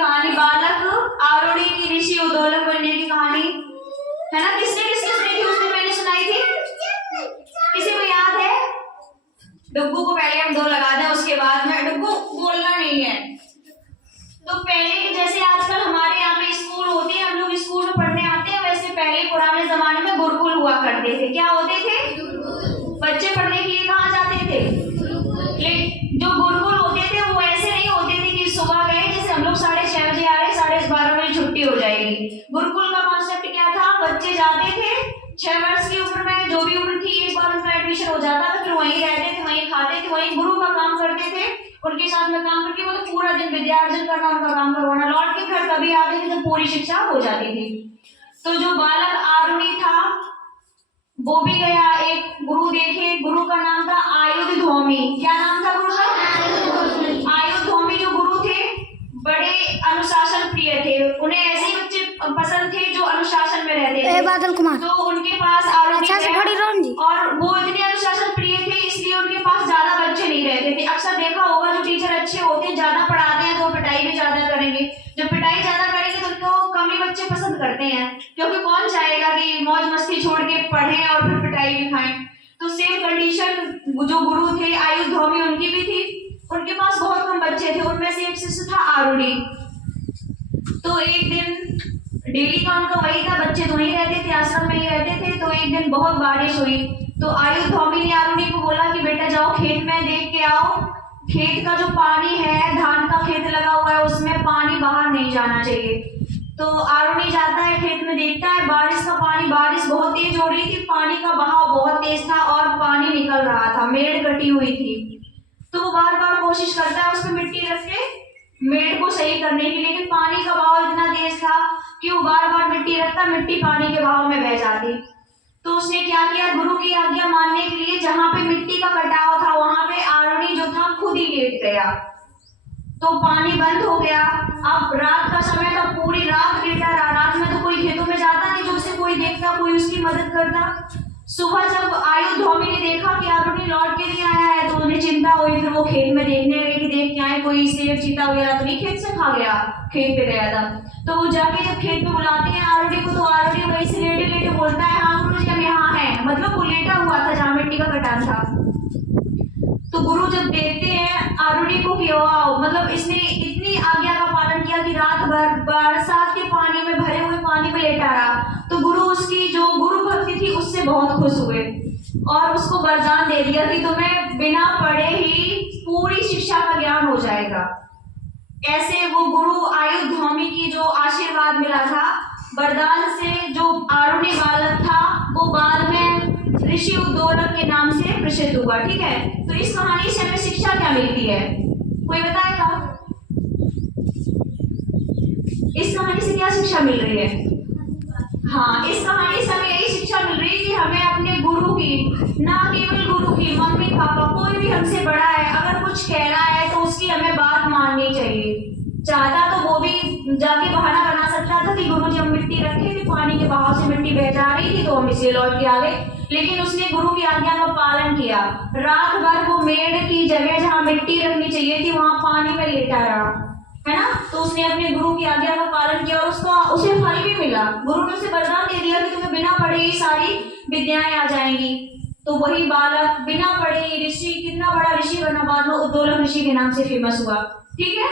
कहानी, बालक आरुणि की ऋषि उद्दोलक बनने की कहानी, है ना। किसने किसने सुनी थी उसमें, मैंने सुनाई थी, किसी को याद है? डुग्गू को पहले हम 2 लगा दें, उसके बाद में डुग्गू बोलना नहीं है। तो पहले जैसे आजकल हमारे यहाँ पे स्कूल होते हैं, हम लोग स्कूल में पढ़ने आते हैं, वैसे पहले पुराने जमाने में गुरुकुल हुआ करते थे। क्या होते थे? बच्चे पढ़ने के लिए कहाँ जाते थे? जो गुरुकुल होते थे वो ऐसे नहीं होते थे कि सुबह गए, जैसे हम लोग 6:30 बजे आ रहे, 12:30 बजे छुट्टी हो जाएगी। गुरुकुल का कॉन्सेप्ट क्या था? बच्चे जाते थे 6 वर्ष की उम्र में, जो भी उम्र थी, एक बार उनका एडमिशन हो जाता था, फिर वहीं रहते थे, वहीं खाते थे, वहीं गुरु का काम करते थे, उनके साथ में काम करके वो तो पूरा दिन विद्यार्जन करना, उनका काम करवाना, लौट के घर तभी आते थे जब पूरी शिक्षा हो जाती थी। तो जो बालक आरुणि था वो भी गया, एक गुरु देखे, गुरु का नाम था आयुधधौमी। क्या नाम था गुरु का? आयुधधौमी। जो गुरु थे बड़े अनुशासन प्रिय थे, उन्हें ऐसे बच्चे पसंद थे जो अनुशासन में रहते थे। बादल कुमार। तो उनके पास आरुणि गया, और वो इतने अनुशासन प्रिय थे, इसलिए उनके पास ज्यादा बच्चे नहीं रहते थे। अक्सर देखा होगा जो टीचर अच्छे होते हैं, ज्यादा पढ़ाते हैं, तो पिटाई भी ज्यादा करेंगे। जब पिटाई ज्यादा करेंगे तो उनको कम ही बच्चे पसंद करते हैं, क्योंकि कौन चाहेगा कि मौज मस्ती छोड़ के पढ़ें और फिर पिटाई भी खाएं। तो सेम कंडीशन जो गुरु थे आयुधधौमी, उनकी भी थी। उनके पास बहुत कम बच्चे थे, उनमें से एक शिष्य था आरुणि। तो एक दिन डेली का उनका वही था, बच्चे तो वहीं रहते थे, आश्रम में ही रहते थे। तो एक दिन बहुत बारिश हुई, तो आयुधधौमी ने आरुणि को बोला कि बेटा जाओ खेत में देख के आओ, खेत का जो पानी है, धान का खेत लगा हुआ है, उसमें पानी बाहर नहीं जाना चाहिए। तो आरुणि जाता है खेत में, देखता है बारिश का पानी, बारिश बहुत तेज हो रही थी, पानी का बहाव बहुत तेज था और पानी निकल रहा था, मेड़ कटी हुई थी। तो वो बार बार कोशिश करता है उसमें मिट्टी रख के मेड़ को सही करने की, लेकिन पानी का बहाव इतना तेज था कि वो बार बार मिट्टी रखता, मिट्टी पानी के बहाव में बह जाती। तो उसने क्या किया, गुरु की आज्ञा मानने के लिए जहां पे मिट्टी का कटाव था वहां पे आरुणि जो था खुद ही लेट गया, तो पानी बंद हो गया। अब रात का समय था, पूरी रात लेटा रहा। रात में तो कोई खेतों में जाता नहीं जो उसे कोई देखता, कोई उसकी मदद करता। सुबह जब आयुधधौमी ने देखा कि आरुणि लौट के नहीं आया है, तो उन्हें चिंता हुई, फिर वो खेत में देखने गए कि देख के आए कोई शेर चीता वगैरह तो नहीं खेत से खा गया, खेत पे गया था। तो वो जाके जब खेत में बुलाते हैं आरुणि को, तो आरुणि वहीं से लेटे लेटे बोलता है, हाँ गुरु जी हम यहाँ हैं। मतलब वो लेटा हुआ था जहाँ मिट्टी का कटान था। तो गुरु जब देखते हैं आरुणि को कि वाह, मतलब इसने इतनी आज्ञा का पालन किया कि रात भर बरसात के पानी में, भरे हुए पानी में लेटा रहा, तो गुरु उसकी जो गुरु भक्ति थी उससे बहुत खुश हुए और उसको वरदान दे दिया कि तुम्हें बिना पढ़े ही पूरी शिक्षा का ज्ञान हो जाएगा। ऐसे वो गुरु आयुधधौमी की जो आशीर्वाद मिला था वरदान से, जो आरुणि बालक था वो बाद में ऋषि उद्दोलक के नाम से प्रसिद्ध हुआ। ठीक है, तो इस कहानी से हमें शिक्षा क्या मिलती है, कोई बताएगा? इस कहानी से क्या शिक्षा मिल रही है? हाँ, इस कहानी से हमें यही शिक्षा मिल रही है कि हमें अपने गुरु की, ना केवल गुरु की, मम्मी पापा, कोई भी हमसे बड़ा है, अगर कुछ कह रहा है तो उसकी हमें बात माननी चाहिए। चाहता तो वो भी जाके बहाना बना सकता था कि गुरु जी हम मिट्टी रखे थे, पानी के बहाव से मिट्टी बह जा रही थी तो हम इसलिए लौट के आ गए, लेकिन उसने गुरु की आज्ञा का पालन किया। रात भर वो मेड़ की जगह जहाँ मिट्टी रखनी चाहिए थी वहां पानी में लेटा रहा, है ना। तो उसने अपने गुरु की आज्ञा का पालन किया और उसे फल भी मिला। गुरु ने उसे वरदान दे दिया कि तुम्हें बिना पढ़े ही सारी विद्याएं आ जाएंगी। तो वही बालक बिना पढ़े ऋषि, कितना बड़ा ऋषि बना, बाद में उद्दोलक ऋषि के नाम से फेमस हुआ। ठीक है।